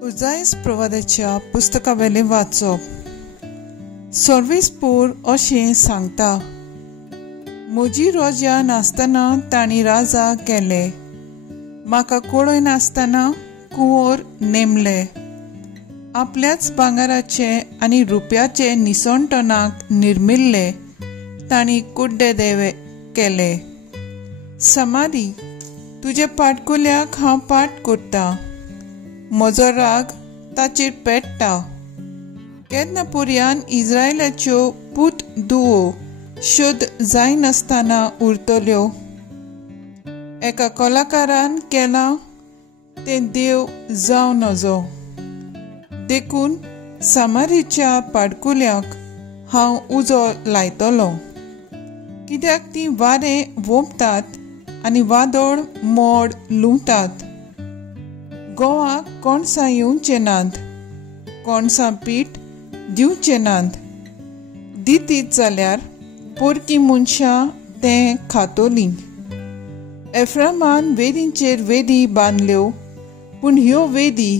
उजाईस प्रवादाच्या पुस्तकावेलें वाचप. सर्वेस्पूर अशें सांगता, म्हजी रोजां नासतना तांणी राजा केले, म्हाका कळय नासतना कुंवर नेमले. आपल्याच भांगाराचे आनी रुप्याचे निसणटणाक निर्मिल्ले तांणी कुड्डे देवे केले. समाधी, तुजे पाटकुल्याक हांव पाट करतां, म्हजो राग ताचेर पेट्टा. केन्ना पर्यान इस्रायलाच्यो पूत धुवो शुद्ध जायनासतना उरतल्यो. एका कलाकारान केलां तें देव जावं नजो. देखून समारीच्या पाडकुल्याक हांव उजो लायतलो, कित्याक तीं वारें वोंपतात आनी वादळ मोड लुंवतात. गोवाक कोणसां येवचें नात, कोणसां पीठ दिवचें नात. दितीत जाल्यार पोरकी मनशां तें खातोलीं. एफ्रामान वेदींचेर वेदी बांदल्यो, पूण ह्यो वेदी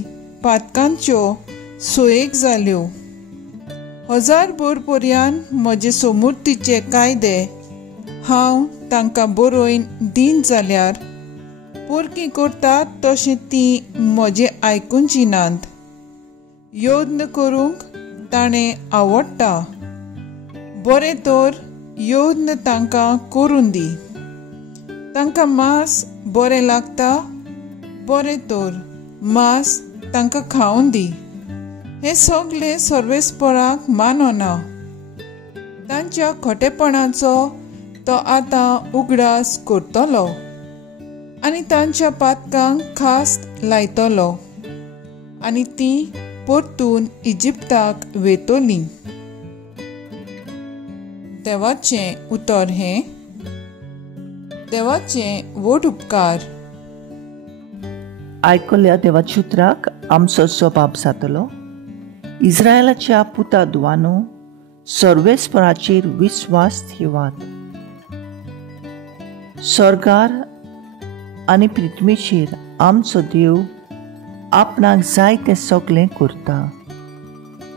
पातकांच्यो सोयेक जाल्यो. 1000 वर पर्यान म्हजे समृद्धीचे कायदे हांव तांकां बरोवन दीन जाल्यार पोरकी करतात तशें तीं म्हजें आयकुची नात. योद्न करूंक ताणें आवडटा, बरें तर योद्न तांकां करून दी. तांकां मांस बरें लागता, बरें तर मांस तांकां खावून दी. हें सगळें सर्वेस्पराक मानना. तांच्या खोटेपणाचो तो आतां उगडास करतलो आनी तांच्या पातकांक खास्त लायतलो, आनी तीं परतून इजिप्ताक वेतलीं. देवाचें उतर हें. देवाचें व्हड उपकार. आयकल्या देवाच्या उतराक आमचो जबाब जातलो. इस्रायलाच्या पुता दुवानो, सर्वेस्पराचेर विस्वास ठेवात. स्वर्गार आनी पृथ्वीचेर आमचो देव आपणाक जाय तें सगळें करता,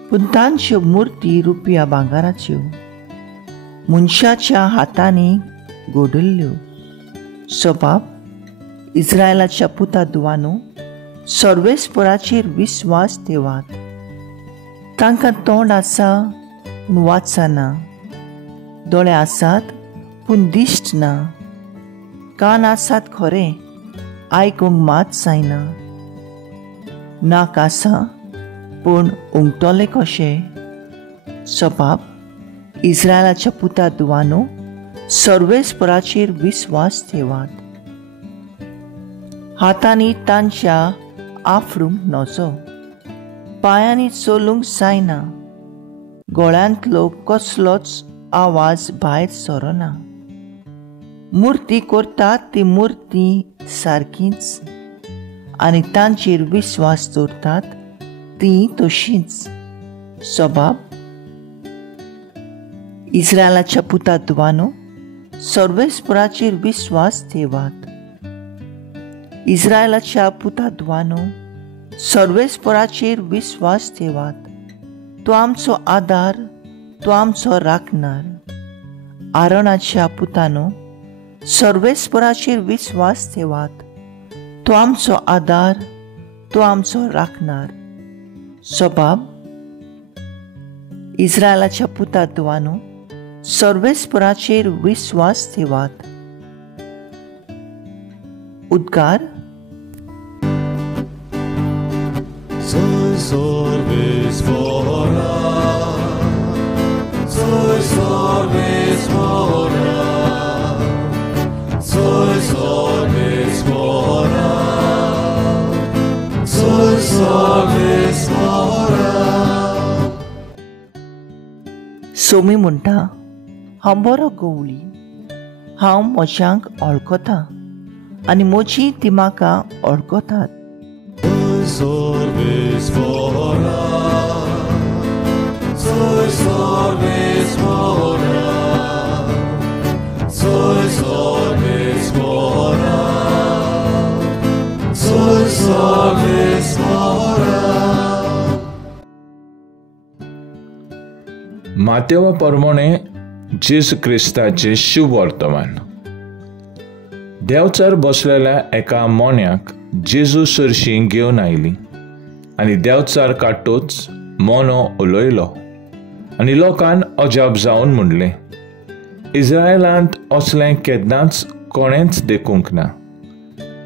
पूण तांच्यो मुर्ती रुपया भांगाराच्यो, मनशाच्या हातांनी घडयल्ल्यो. जबाब: इस्रायलाच्या पुता दुवानो, सर्वेस्पराचेर विस्वास ठेवात. तांकां तोंड आसा पूण वाचना, दोळे आसात पूण दिश्ट ना, कान आसात खरें, आयकूंक मात जायना, नाक आसा पूण उमटले कशें. जबाब: इस्रायलाच्या पुता दुवानो, सर्वेस्पराचेर विस्वास ठेवात. हातांनी तांच्या आफरूंक नजो, पांयांनी चलूंक जायना, गळ्यांतलो कसलोच आवाज भायर सरना. मुर्ती करतात ती मुर्ती सारकीच, आनी तांचेर विस्वास दवरतात ती तशीच. जबाब: इस्रायलाच्या पुता दुवानो, सर्वेस्पराचेर विस्वास ठेवात. इस्रायलाच्या पुता दुवानो, सर्वेस्पराचेर विस्वास ठेवात. तो आमचो आदार, तो आमचो राखणार. आरोनाच्या पुतानो, सर्वेस्पराचेर विस्वास ठेवात. तो आमचो आदार, तो आमचो राखणार. जबाब: इस्रायलाच्या पुता दुवानो, सर्वेस्पराचेर विस्वास ठेवात. उद्गार. सोमी म्हणटा, हांव बरो गवळी, हांव म्हज्यांक वळखता आनी म्हजी ती म्हाका वळखतात. Sois मातेवा प्रमाणे जेजू क्रिस्ताचे शुभ वर्तमान. देवचार बसलेल्या एका मोन्याक जेजू सरशीं घेवन आयली आनी देवचार काडटूच मोनो उलयलो आनी लोकांन अजाप जावन म्हणलें, इस्रायलांत असलें केन्नाच कोणेंच देखूंक ना.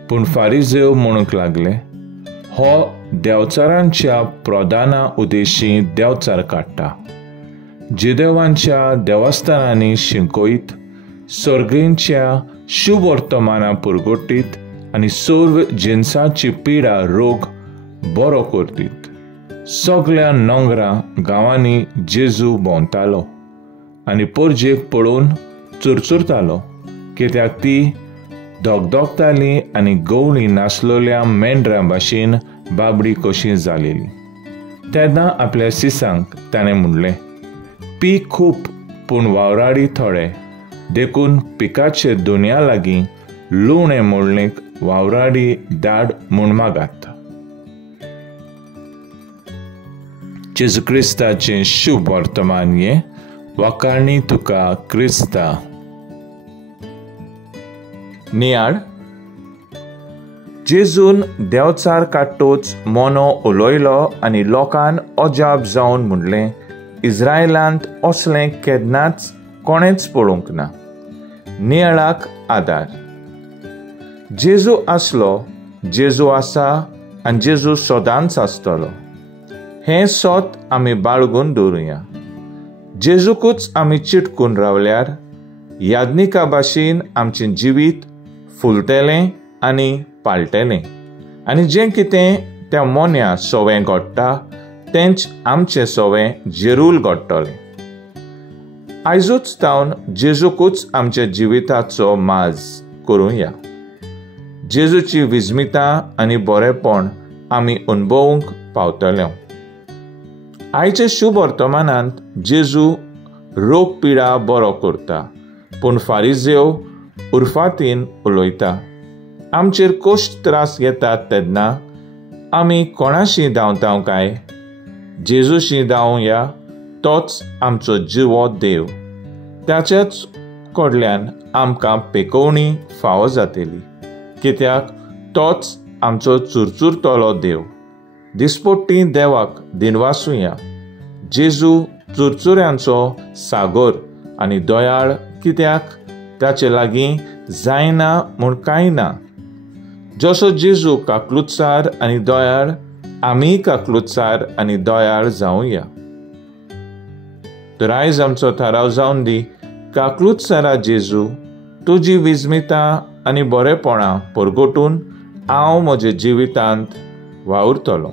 पूण फारिजेव म्हणूंक लागले, हो देवचारांच्या प्रधाना उद्देशीं देवचार काडटा. जिदेवांच्या देवस्थानांनी शिंकोयत, सर्गींच्या शुभ वर्तमानां पुरगोटीत आनी सर्व जिन्साची पिडा रोग बरो करतीत. सगळ्या नोंगरा गांवांनी जेजू भोंवतालो आनी पोरजेक पळोवन चुरचुरतालो, कित्याक ती धोगधोगताली आनी गवळी नासलोल्या मेंढरां भाशेन बाबडी कशी जालेली. तेन्ना आपल्या सिसांक ताणें म्हणलें, पीक खूब पूण वावराडी थोडे, देखून पिकाचे दुनिया लागीं लुणे मोडणेक वावराडी धाड म्हूण मागात. जेजू क्रिस्ताचें शुभ वर्तमान हें वाखाणणी तुका क्रिस्ता. नियाळ. जेजून देवचार काडटूच मोनो उलयलो आनी लोकांन अजाप जावन म्हणलें, इस्रायलांत असलें केन्नाच कोणेंच पळोवंक ना. नियाळाक आदार. जेजू आसलो, जेजू आसा आनी जेजू सदांच आसतलो. हें सोत आमी बाळगून दवरुया. जेजूकूच आमी चिटकून रावल्यार याज्ञिका भाशेन आमचें जिवीत फुलतलें आनी पाळटलें आनी जें कितें त्या मोन्या सोवें घडटा तेंच आमचें सोवें जरूल घडटलें. आयजूच जावन जेजूकूच आमच्या जिविताचो माज करुया. जेजूची विजमितां आनी बरेपण आमी अनुभवूंक पावतले. आयचे शुभ वर्तमानांत जेजू रोग पिडा बरो करता, पूण फारिजेव उर्फातीन उलयता. आमचेर कश्ट त्रास येतात तेन्ना आमी कोणाशी धांवता काय? जेजूशी धांवया. तोच आमचो जिवो देव. ताच्याच कडल्यान आमकां पेकोवणी फावो जातली, कित्याक तोच आमचो चुरचुरतलो देव. दिसपट्टी देवाक दिनवासुया. जेजू चुरचुऱ्यांचो सागर आनी दयाळ, कित्याक ताचे लागीं जायना म्हूण कांय ना. जसो जेजू काकलुतसार आनी दयाळ, आमी काकलुतसार आनी दयाळ जावया. तर आयज आमचो थाराव जावन दी, काकलुतसारा जेजू, तुजी विजमितां आनी बरेपणां परगटून हांव म्हज्या जिवितांत वावुरतलों.